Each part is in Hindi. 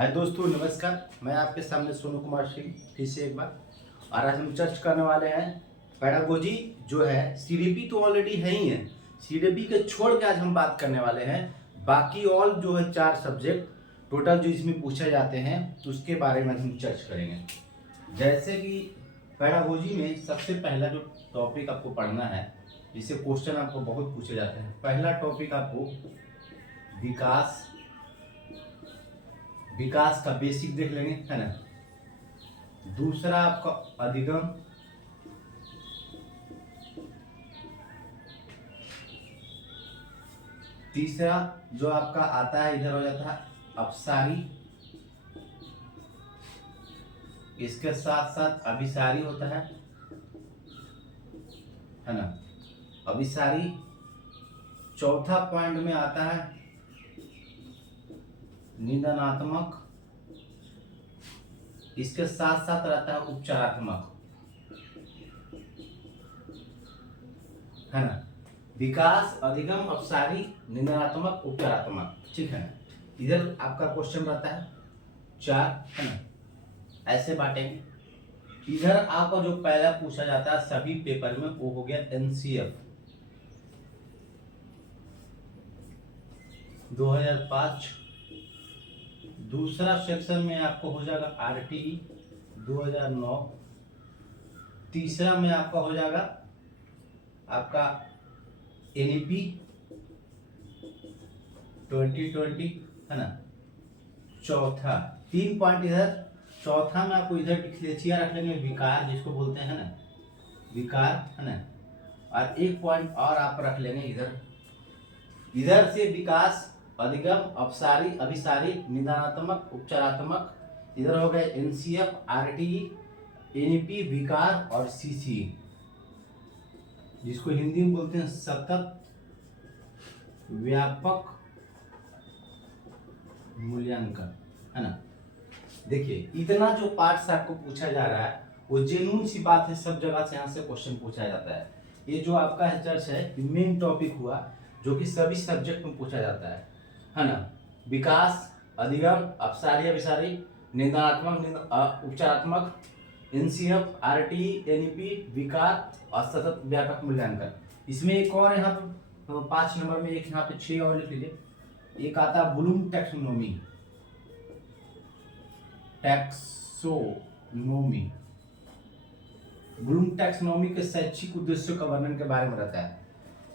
हाय दोस्तों, नमस्कार। मैं आपके सामने सोनू कुमार सिंह फिर से एक बार। और आज हम चर्च करने वाले हैं पेडागोजी जो है। सीडीपी तो ऑलरेडी है ही है, सीडीपी के छोड़ के आज हम बात करने वाले हैं बाकी ऑल जो है 4 सब्जेक्ट टोटल जो इसमें पूछे जाते हैं उसके बारे में हम चर्च करेंगे। जैसे कि पेडागोजी में सबसे पहला जो टॉपिक आपको पढ़ना है, जिससे क्वेश्चन आपको बहुत पूछे जाते हैं। पहला टॉपिक आपको विकास विकास का बेसिक देख लेंगे, है ना। दूसरा आपका अधिगम, तीसरा जो आपका आता है इधर हो जाता है अपसारी, इसके साथ साथ अभिसारी होता है ना, अभिसारी। चौथा पॉइंट में आता है निंदनात्मक, इसके साथ साथ रहता है उपचारात्मक, है ना। विकास, अधिगम, अपसारी, निंदनात्मक, उपचारात्मक, ठीक है। इधर आपका क्वेश्चन रहता है 4, है ना। ऐसे बांटेंगे। इधर आपका जो पहला पूछा जाता है सभी पेपर में वो हो गया एनसीएफ 2005। दूसरा सेक्शन में आपको हो जाएगा आरटीई 2009। तीसरा में आपका हो जाएगा आपका एनईपी 2020, है ना। चौथा 3 पॉइंट इधर, चौथा में आपको इधर डिस्लेक्सिया रख लेंगे, विकार जिसको बोलते हैं ना, विकार, है ना। और 1 पॉइंट और आप रख लेंगे इधर से विकास, अधिगम, अपसारी, अभिसारी, निदानात्मक, उपचारात्मक। इधर हो गए एनसीएफ, आरटीई, एनईपी, विकार और सीसी, जिसको हिंदी में बोलते हैं सतत व्यापक मूल्यांकन, है ना। देखिए इतना जो पार्ट्स आपको पूछा जा रहा है वो जेन्युइन सी बात है, सब जगह से यहाँ से क्वेश्चन पूछा जाता है। ये जो आपका चर्च है मेन टॉपिक हुआ जो कि सभी सब्जेक्ट में पूछा जाता है ना। विकास, अधिगम, अपसारी, अभिसारी, निंदनात्मक, उपचारात्मक, एनसीएफ, आरटी, एनईपी, विकार और सतत व्यापक मूल्यांकन। इसमें एक और यहाँ पे 5 नंबर में, एक यहाँ पे 6 और लिख लीजिए। एक आता ब्लूम टैक्सोनॉमी, ब्लूम टैक्सोनॉमी के शैक्षिक उद्देश्यों का वर्णन के बारे में रहता है।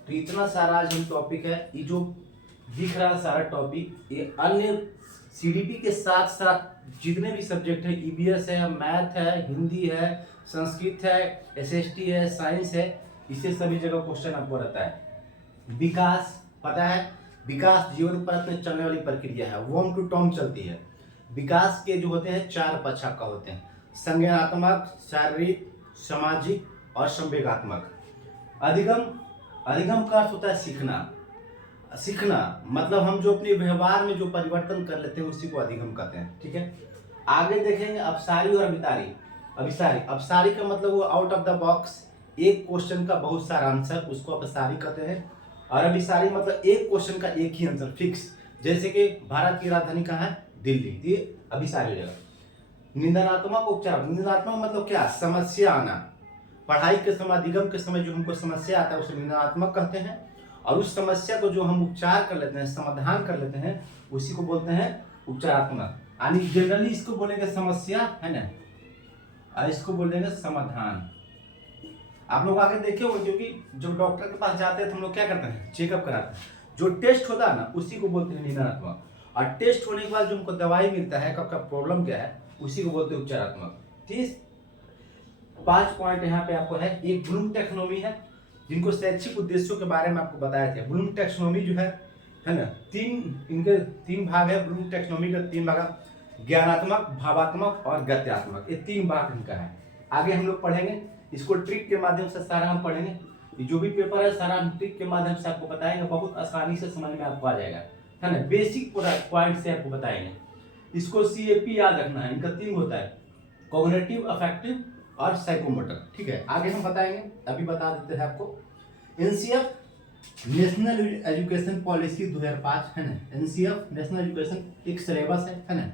तो इतना सारा आज हम टॉपिक है, ये जो दिख रहा है सारा टॉपिक, ये अन्य सीडीपी के साथ साथ जितने भी सब्जेक्ट है, ईबीएस है, मैथ है, हिंदी है, संस्कृत है, एसएसटी है, साइंस है, इससे सभी जगह क्वेश्चन आपको रहता है। विकास पता है, विकास जीवन परत में चलने वाली प्रक्रिया है, वॉर्म टू टॉर्म चलती है। विकास के जो होते हैं 4 पक्ष आपका होते हैं, संज्ञानात्मक, शारीरिक, सामाजिक और संवेगात्मक। अधिगम, अधिगम का अर्थ होता है सीखना। सीखना मतलब हम जो अपने व्यवहार में जो परिवर्तन कर लेते हैं उसी को अधिगम कहते हैं, ठीक है। आगे देखेंगे अपसारी और अभिसारी। अभिसारी, अपसारी का मतलब वो आउट ऑफ द बॉक्स, एक क्वेश्चन का बहुत सारा आंसर, उसको अपसारी कहते हैं। और अभिसारी मतलब एक क्वेश्चन का एक ही आंसर फिक्स, जैसे कि भारत की राजधानी कहाँ है, दिल्ली, ये अभिसारी हो जाएगा। निंदनात्मक उपचार, निंदनात्मक मतलब क्या, समस्या आना। पढ़ाई के समय, अधिगम के समय जो हमको समस्या आता है उसे निंदनात्मक कहते हैं, और उस समस्या को जो हम उपचार कर लेते हैं, समाधान कर लेते हैं, उसी को बोलते हैं उपचारात्मक। यानी जनरली इसको बोलेंगे समस्या, है ना, और इसको बोलेंगे समाधान। आप लोग आगे देखे हो, क्योंकि जब डॉक्टर के पास जाते हैं तो हम लोग क्या करते हैं, चेकअप कराते हैं। जो टेस्ट होता है ना उसी को बोलते हैं निदानात्मक, और टेस्ट होने के बाद जो हमको दवाई मिलता है, आपका प्रॉब्लम क्या है, उसी को बोलते हैं उपचारात्मक। ठीक, 5 पॉइंट यहाँ पे आपको है। एक ब्लूम टैक्सोनॉमी है, जिनको शैक्षिक उद्देश्यों के बारे में आपको बताया था। ब्लूम टैक्सोनॉमी जो है ना, इनके 3 भाग है। ब्लूम टैक्सोनॉमी का 3 भाग, ज्ञानात्मक, भावात्मक और गत्यात्मक, ये 3 भाग इनका है। आगे हम लोग पढ़ेंगे इसको, ट्रिक के माध्यम से सारा हम पढ़ेंगे। ये जो भी पेपर है सारा हम ट्रिक के माध्यम से आपको बताएंगे, बहुत आसानी से समझ में आपको आ जाएगा, है ना। बेसिक पॉइंट से आपको बताएंगे। इसको सीएपी याद रखना है, इनका 3 होता है, कॉग्निटिव, अफेक्टिव और साइकोमोटर, ठीक है। आगे हम बताएंगे, अभी बता देते हैं आपको। एनसीएफ नेशनल एजुकेशन पॉलिसी 2005, है ना। एनसीएफ नेशनल एजुकेशन एक सिलेबस है ना।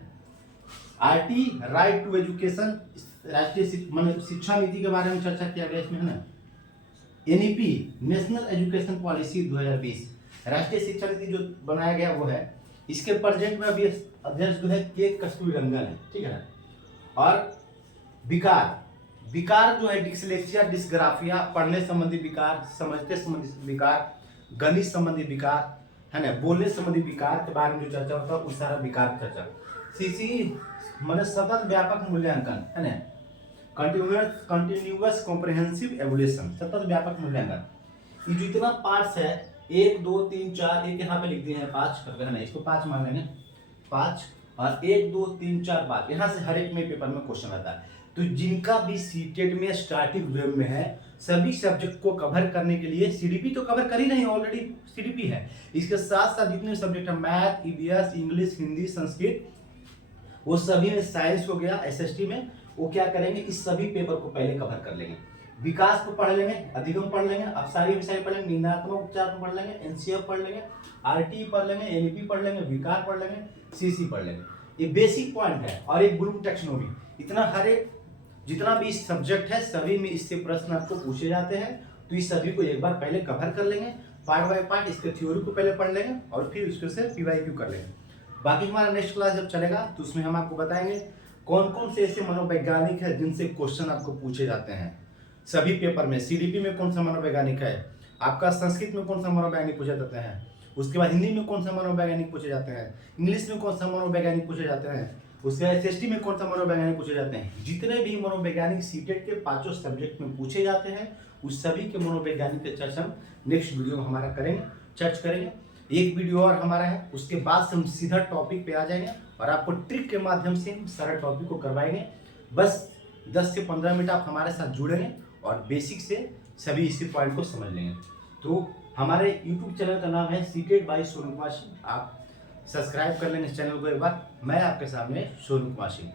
आरटी राइट टू एजुकेशन, राष्ट्रीय शिक्षा नीति के बारे में चर्चा किया गया इसमें, है ना। एनईपी नेशनल एजुकेशन पॉलिसी 2020, राष्ट्रीय शिक्षा नीति जो बनाया गया वो है। इसके प्रेजेंट में अभी अध्यक्ष जो है के कस्तूरीरंगन है, ठीक है ना। और विकार, विकार जो है डिस्लेक्सिया, डिस्ग्राफिया, पढ़ने संबंधी विकार, समझते संबंधी विकार, गणित संबंधी विकार, है ना, बोलने संबंधी विकार के बारे में जो चर्चा होता है उस सारा विकार चर्चा। सीसी मतलब सतत व्यापक मूल्यांकन, है ना, कंटिन्यूअस कॉम्प्रिहेंसिव एवोल्यूशन, सतत व्यापक मूल्यांकन। ये जो इतना पार्ट्स है 1 2 3 4, एक यहाँ पे लिख दिए हैं 5 करके, है ना, इसको 5 मान लेंगे 5, और 1 2 3 4 5 यहाँ से हर एक में पेपर में क्वेश्चन आता है। तो जिनका भी सीटेट में स्टार्टिंग वेव में है, सभी सब्जेक्ट को कवर करने के लिए सीडीपी तो कवर कर ही नहीं, ऑलरेडी सीडीपी है, इसके साथ साथ जितने सब्जेक्ट है math, EVS, English, Hindi, Sanskrit, वो सभी में, साइंस हो गया एसएसटी में, वो क्या करेंगे इस सभी पेपर को पहले कवर कर लेंगे। विकास को पढ़ लेंगे, अधिगम पढ़ लेंगे, अपसारी विषय पढ़ लेंगे, निंदात्मक उपचार पढ़ लेंगे, एनसीएफ पढ़ लेंगे, आरटी पढ़ लेंगे, एनईपी पढ़ लेंगे, विकार पढ़ लेंगे, सीसी पढ़ लेंगे। ये बेसिक पॉइंट है। और एक ब्लूम टेक्सोनोमी, इतना हर एक जितना भी सब्जेक्ट है सभी में इससे प्रश्न आपको पूछे जाते हैं, तो इस सभी को एक बार पहले कवर कर लेंगे, पार्ट बाय पार्ट इसके थ्योरी को पहले पढ़ लेंगे और फिर उसके से पीवाईक्यू कर लेंगे। बाकी हमारा नेक्स्ट क्लास जब चलेगा तो उसमें हम आपको बताएंगे कौन कौन से ऐसे मनोवैज्ञानिक है जिनसे क्वेश्चन आपको पूछे जाते हैं सभी पेपर में। सीडीपी में कौन सा मनोवैज्ञानिक है, आपका संस्कृत में कौन सा मनोवैज्ञानिक पूछे जाते हैं, उसके बाद हिंदी में कौन सा मनोवैज्ञानिक पूछे जाते हैं, इंग्लिश में कौन सा मनोवैज्ञानिक पूछे जाते हैं, उसके बाद एसएसटी में कौन सा मनोवैज्ञानिक पूछे जाते हैं। जितने भी मनोवैज्ञानिक सीटेट के 5 सब्जेक्ट में पूछे जाते हैं उस सभी के मनोवैज्ञानिक के चर्चा हम नेक्स्ट वीडियो में हमारा करेंगे, चर्च करेंगे। एक वीडियो और हमारा है, उसके बाद से हम सीधा टॉपिक पे आ जाएंगे और आपको ट्रिक के माध्यम से हम सारा टॉपिक को करवाएंगे। बस 10 से 15 मिनट आप हमारे साथ जुड़ेंगे और बेसिक से सभी इसी पॉइंट को समझ लेंगे। तो हमारे यूट्यूब चैनल का नाम है सीटेट बाय सोनू कुमार सिंह, आप सब्सक्राइब कर लेंगे इस चैनल को एक बार। मैं आपके सामने सोनू कुमार सिंह।